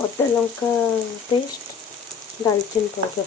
अदा लंका पेस्ट दालचीनी पाउडर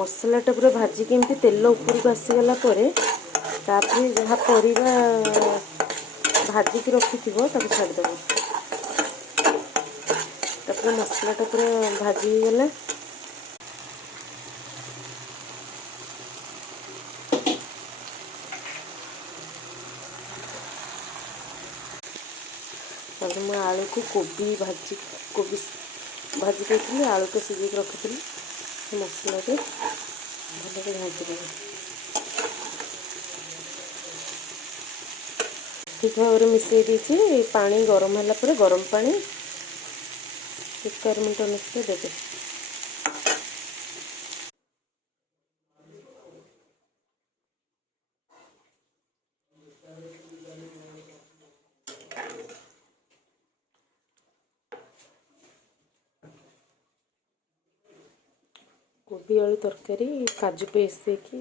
मसलाटा पूरा भाजिक एमती तेल उपरको आसीगला जहाँ परिवा भाजिक रखी छाड़देव मसलाटा पूरा भाजी गला मुझे आलू को कोबी भाजी देती आलू को सीझे रखी मसला भल भाजी ठीक भाव में मिसई देती पानी गरम है गरम पानी रिक्वायरमेंट अनुसार देते कोबी आलू तरकारी काजू पेस्ट देकी